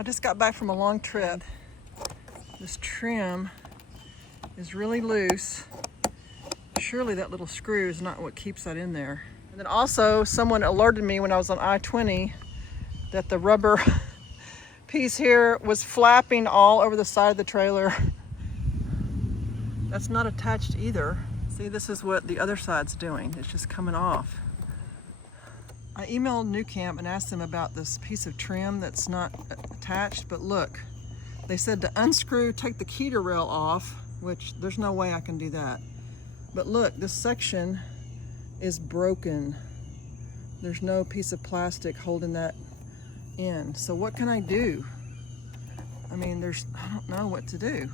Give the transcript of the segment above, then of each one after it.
I just got back from a long trip. This trim is really loose. Surely that little screw is not what keeps that in there. And then also someone alerted me when I was on I-20 that the rubber piece here was flapping all over the side of the trailer. That's not attached either. See, this is what the other side's doing. It's just coming off. I emailed Nucamp and asked them about this piece of trim that's not attached, but look, they said to unscrew, take the Keder rail off, which there's no way I can do that. But look, this section is broken. There's no piece of plastic holding that in. So what can I do? I mean, I don't know what to do.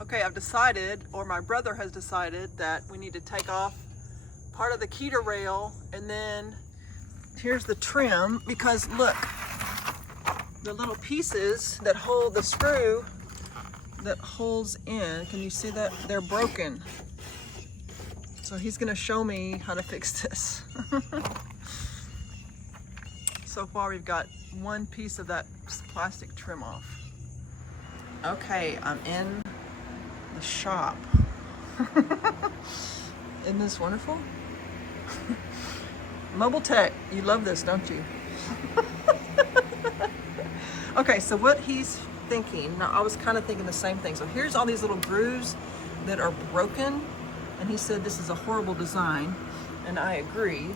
Okay, I've decided, or my brother has decided, that we need to take off part of the Keder rail, and then here's the trim, because look, the little pieces that hold the screw that holds in, can you see that? They're broken. So he's gonna show me how to fix this. So far we've got one piece of that plastic trim off. Okay, I'm in the shop. Isn't this wonderful? Mobile tech, you love this, don't you? Okay, so what he's thinking, now I was kind of thinking the same thing. So here's all these little grooves that are broken, and he said this is a horrible design, and I agree.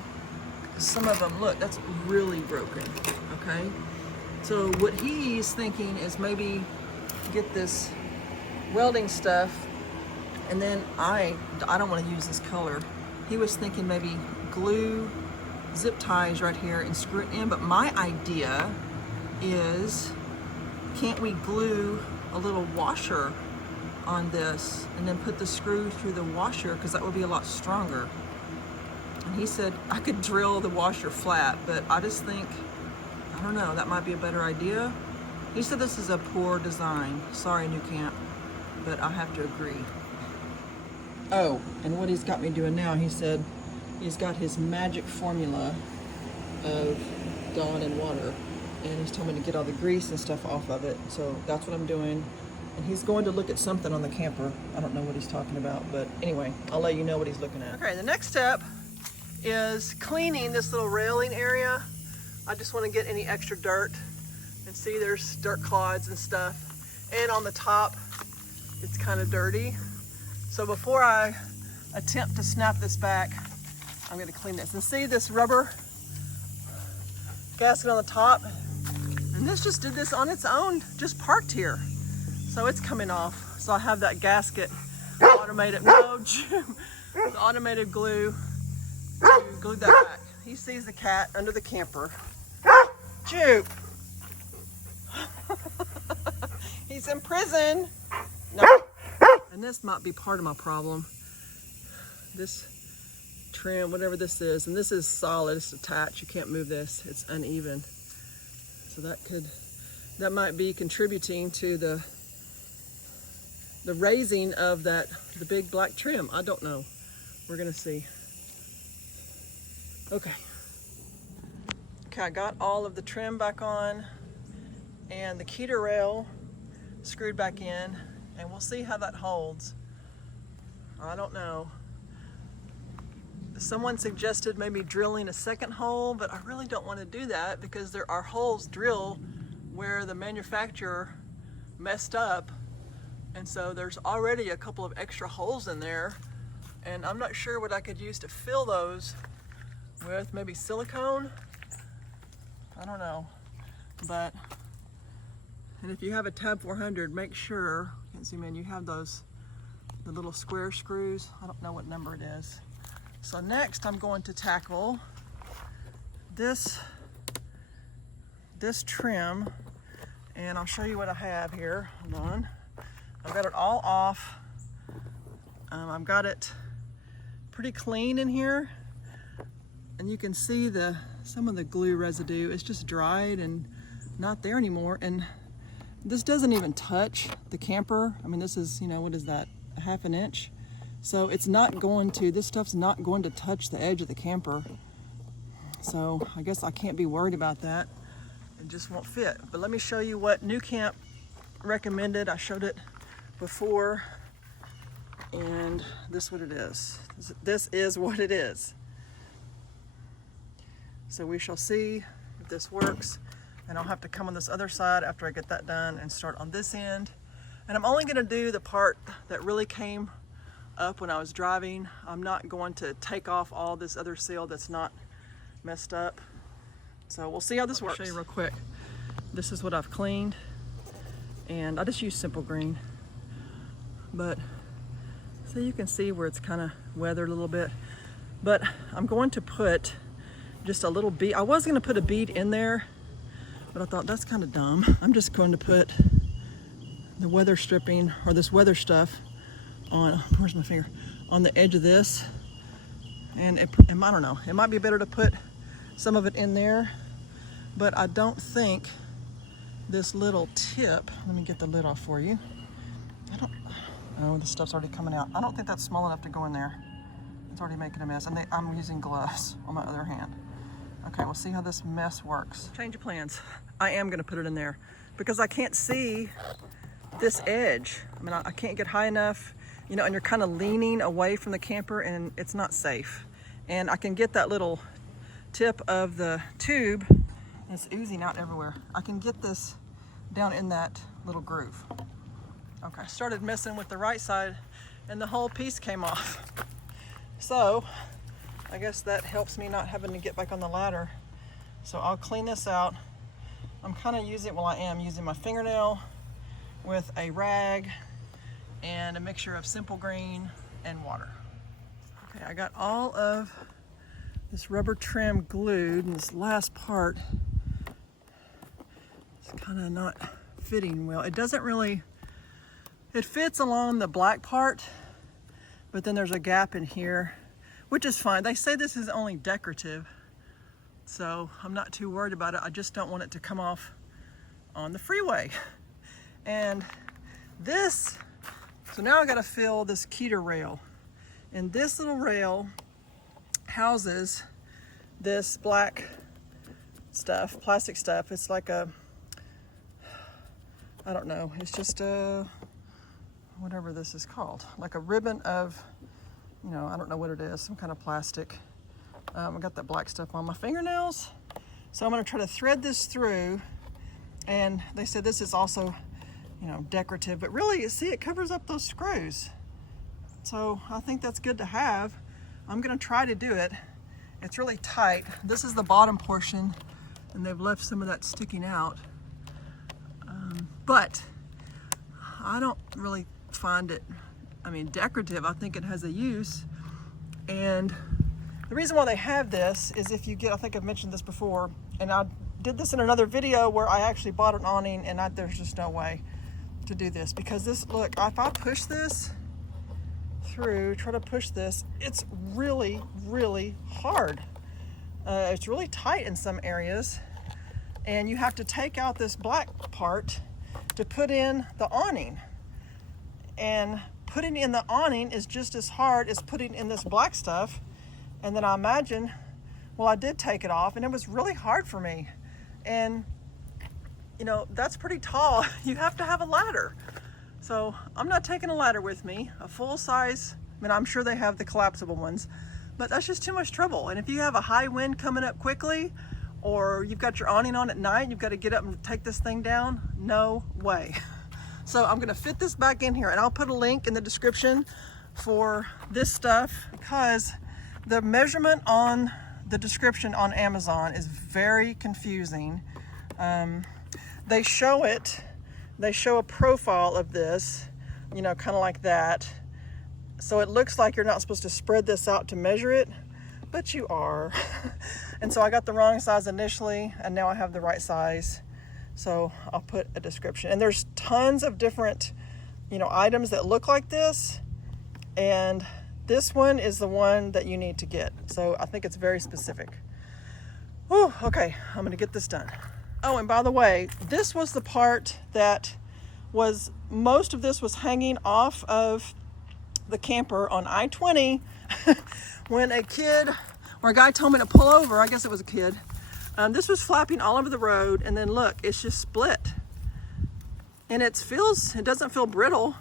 Some of them, look, that's really broken, okay? So what he's thinking is maybe get this welding stuff, and then I don't want to use this color. He was thinking maybe glue zip ties right here and screw it in, but my idea is, can't we glue a little washer on this and then put the screw through the washer, because that would be a lot stronger. And he said I could drill the washer flat, but I just think, I don't know, that might be a better idea. He said this is a poor design. Sorry, Nucamp, but I have to agree. Oh, and what he's got me doing now, he said he's got his magic formula of Dawn and water, and he's told me to get all the grease and stuff off of it. So that's what I'm doing. And he's going to look at something on the camper. I don't know what he's talking about, but anyway, I'll let you know what he's looking at. Okay, the next step is cleaning this little railing area. I just want to get any extra dirt, and see there's dirt clods and stuff. And on the top, it's kind of dirty. So before I attempt to snap this back, I'm going to clean this. And see this rubber gasket on the top? And this just did this on its own, just parked here. So it's coming off. So I have that gasket automated, no, the automated glue to glue that back. He sees the cat under the camper. Jupe! He's in prison. No. And this might be part of my problem. This trim, whatever this is, and this is solid, it's attached, you can't move this, it's uneven. So that might be contributing to the raising of the big black trim. I don't know. We're gonna see. Okay, I got all of the trim back on and the Keder rail screwed back in, and we'll see how that holds. I don't know. Someone suggested maybe drilling a second hole, but I really don't want to do that because there are holes drilled where the manufacturer messed up, and so there's already a couple of extra holes in there, and I'm not sure what I could use to fill those with. Maybe silicone? I don't know. But, and if you have a Tab 400, make sure, you can zoom in, you have the little square screws. I don't know what number it is. So next I'm going to tackle this trim, and I'll show you what I have here. Hold on. I've got it all off. I've got it pretty clean in here, and you can see some of the glue residue. It's just dried and not there anymore. And this doesn't even touch the camper. I mean, this is, what is that, a half an inch? So it's not going to, this stuff's not going to touch the edge of the camper. So I guess I can't be worried about that. It just won't fit. But let me show you what Nucamp recommended. I showed it before, and this is what it is. This is what it is. So we shall see if this works, and I'll have to come on this other side after I get that done and start on this end. And I'm only going to do the part that really came up when I was driving. I'm not going to take off all this other seal that's not messed up. So we'll see how this works. I'll show you real quick. This is what I've cleaned, and I just use simple green. But so you can see where it's kind of weathered a little bit. But I'm going to put just a little bead. I was going to put a bead in there, but I thought that's kind of dumb. I'm just going to put the weather stripping, or this weather stuff, on, where's my finger, on the edge of this. And I don't know, it might be better to put some of it in there, but I don't think this little tip, let me get the lid off for you. Oh, this stuff's already coming out. I don't think that's small enough to go in there. It's already making a mess, and I'm using gloves on my other hand. Okay, we'll see how this mess works. Change of plans. I am gonna put it in there because I can't see this edge. I mean, I can't get high enough, you know, and you're kind of leaning away from the camper, and it's not safe. And I can get that little tip of the tube, and it's oozing out everywhere. I can get this down in that little groove. Okay, I started messing with the right side and the whole piece came off. So I guess that helps me not having to get back on the ladder. So I'll clean this out. I'm kind of using, well, I am using my fingernail with a rag and a mixture of simple green and water. Okay, I got all of this rubber trim glued, and this last part is kind of not fitting well. It doesn't really, it fits along the black part, but then there's a gap in here, which is fine. They say this is only decorative, so I'm not too worried about it. I just don't want it to come off on the freeway. And this, so now I gotta fill this Keder rail. And this little rail houses this black stuff, plastic stuff. It's like a, I don't know, it's just a, whatever this is called, like a ribbon of, you know, I don't know what it is, some kind of plastic. I got that black stuff on my fingernails. So I'm gonna try to thread this through, and they said this is also, you know, decorative, but really, see, it covers up those screws. So I think that's good to have. I'm gonna try to do it. It's really tight. This is the bottom portion, and they've left some of that sticking out. But I don't really find it, I mean, decorative. I think it has a use. And the reason why they have this is if you get, I think I've mentioned this before, and I did this in another video where I actually bought an awning, and there's just no way to do this, because this, look, if I push this through, try to push this, it's really, really hard. It's really tight in some areas, and you have to take out this black part to put in the awning. And putting in the awning is just as hard as putting in this black stuff. And then I imagine, well, I did take it off, and it was really hard for me. And you know, that's pretty tall. You have to have a ladder. So I'm not taking a ladder with me, a full size. I mean, I'm sure they have the collapsible ones, but that's just too much trouble. And if you have a high wind coming up quickly, or you've got your awning on at night, you've got to get up and take this thing down, no way. So I'm gonna fit this back in here, and I'll put a link in the description for this stuff, because the measurement on the description on Amazon is very confusing. They show a profile of this, you know, kind of like that. So it looks like you're not supposed to spread this out to measure it, but you are. And so I got the wrong size initially, and now I have the right size. So I'll put a description. And there's tons of different, you know, items that look like this. And this one is the one that you need to get. So I think it's very specific. Whew, okay, I'm gonna get this done. Oh, and by the way, this was the part that was, most of this was hanging off of the camper on I-20 when or a guy told me to pull over. I guess it was a kid. This was flapping all over the road, and then look, it's just split. And it doesn't feel brittle.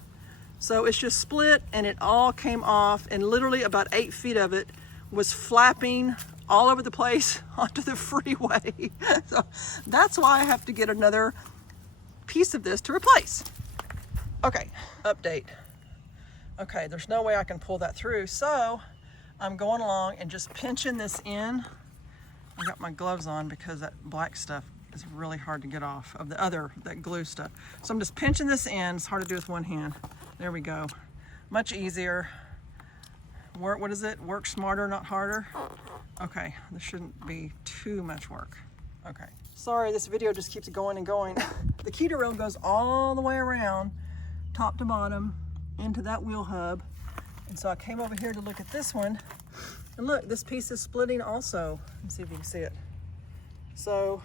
So it's just split, and it all came off, and literally about 8 feet of it was flapping all over the place onto the freeway. So that's why I have to get another piece of this to replace. Okay, update. Okay, there's no way I can pull that through, so I'm going along and just pinching this in. I got my gloves on because that black stuff is really hard to get off of that glue stuff. So I'm just pinching this in. It's hard to do with one hand. There we go. Much easier. What is it? Work smarter, not harder. Okay, this shouldn't be too much work. Okay. Sorry, this video just keeps going and going. The Keder rail goes all the way around, top to bottom, into that wheel hub. And so I came over here to look at this one. And look, this piece is splitting also. Let's see if you can see it. So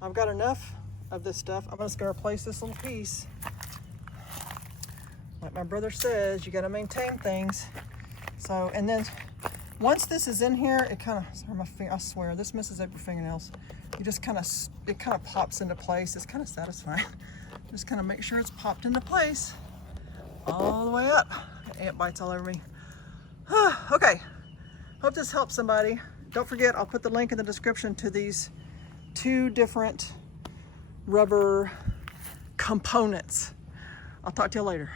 I've got enough of this stuff. I'm just gonna replace this little piece. Like my brother says, you gotta maintain things. So, and then once this is in here, it kind of, I swear, this messes up your fingernails. You just it kind of pops into place. It's kind of satisfying. Just kind of make sure it's popped into place all the way up. Ant bites all over me. Okay, hope this helps somebody. Don't forget, I'll put the link in the description to these 2 different rubber components. I'll talk to you later.